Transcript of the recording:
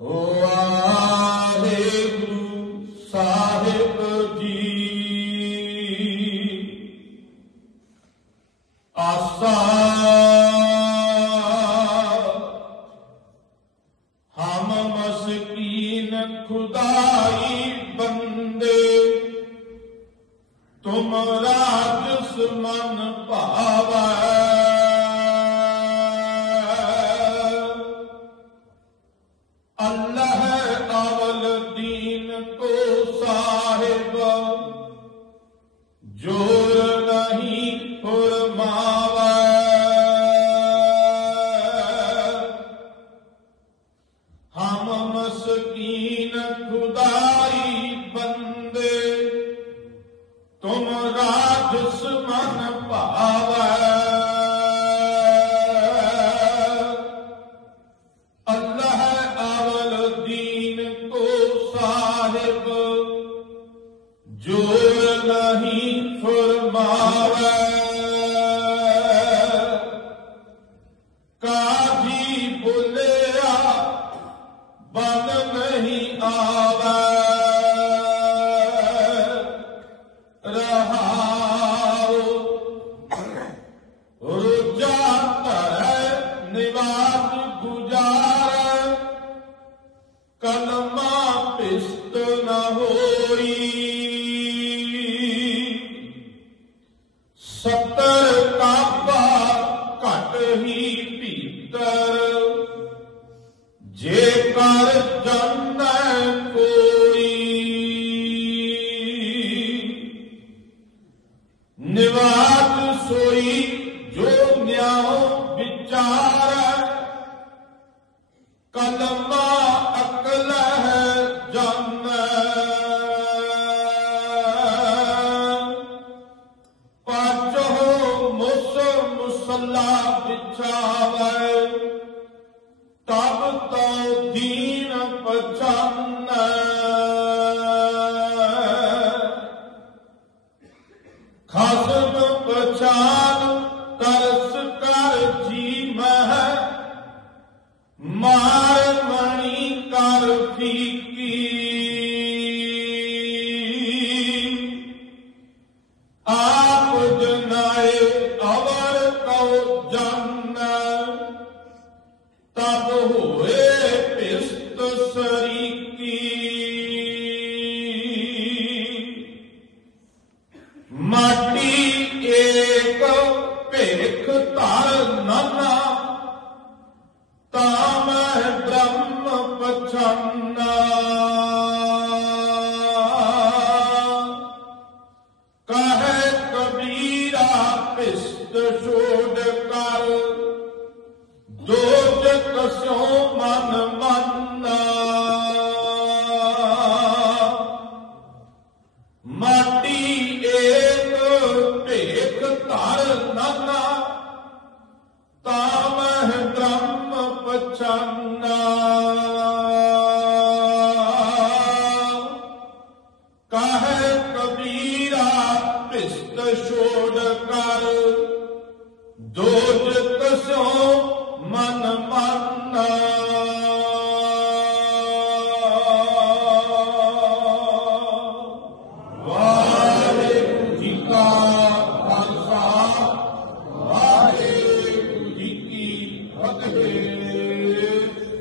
ਵਾਹਿਗੁਰੂ ਸਾਹਿਬ ਜੀ ਆਸਾ। ਹਮ ਮਸਕੀਨ ਖੁਦਾਈ ਬੰਦੇ ਤੁਮ ਰਾਜਸ ਮਨ ਭਾਵੈ। ਅੱਲਾਹ ਅਵਲ ਦੀਨ ਕੋ ਸਾਹਿਬ ਜੋਰ ਨਹੀਂ ਫਰਮਾਵੇ ਹਮ ਮਸਕੀਨ ਖੁਦਾਈ ਬੰਦੇ ਤੁਮ ਰਾਜਸ ਮਨ ਭਾਵੈ ਸਾਹਿਬ ਜੋਰ ਨਹੀਂ ਫਰਮਾਵੇ। ਕਾਜੀ ਬੁਲਿਆ ਬਨ ਨਹੀਂ ਆ। ਜੇ ਕਰ ਜਾਣੈ ਕੋਈ ਨਿਵਾਤ ਸੋਈ ਜੋ ਨਿਆਉ ਵਿਚਾਰੈ, ਕਲਮਾ ਅਕਲ ਹੈ ਜਾਣੈ ਪਾਚੋ ਮੁਸ ਮੁਸੱਲਾ ਵਿਛਾਵੈ ਤਬ ਤੋ ਦੀਨ ਪਛਾਨੈ। ਖਸਮ ਪਛਾਨ ਕਰ ਮਾਟੀ ਏਕ ਭੇਖ ਧਰ ਨਾਨਾ। ਤਾਂ ਮੈਂ ਬ੍ਰਹਮ ਪਛਾਨਾ। ਕਹੇ ਕਬੀਰਾ ਪਿਸਤ ਛੋੜ those two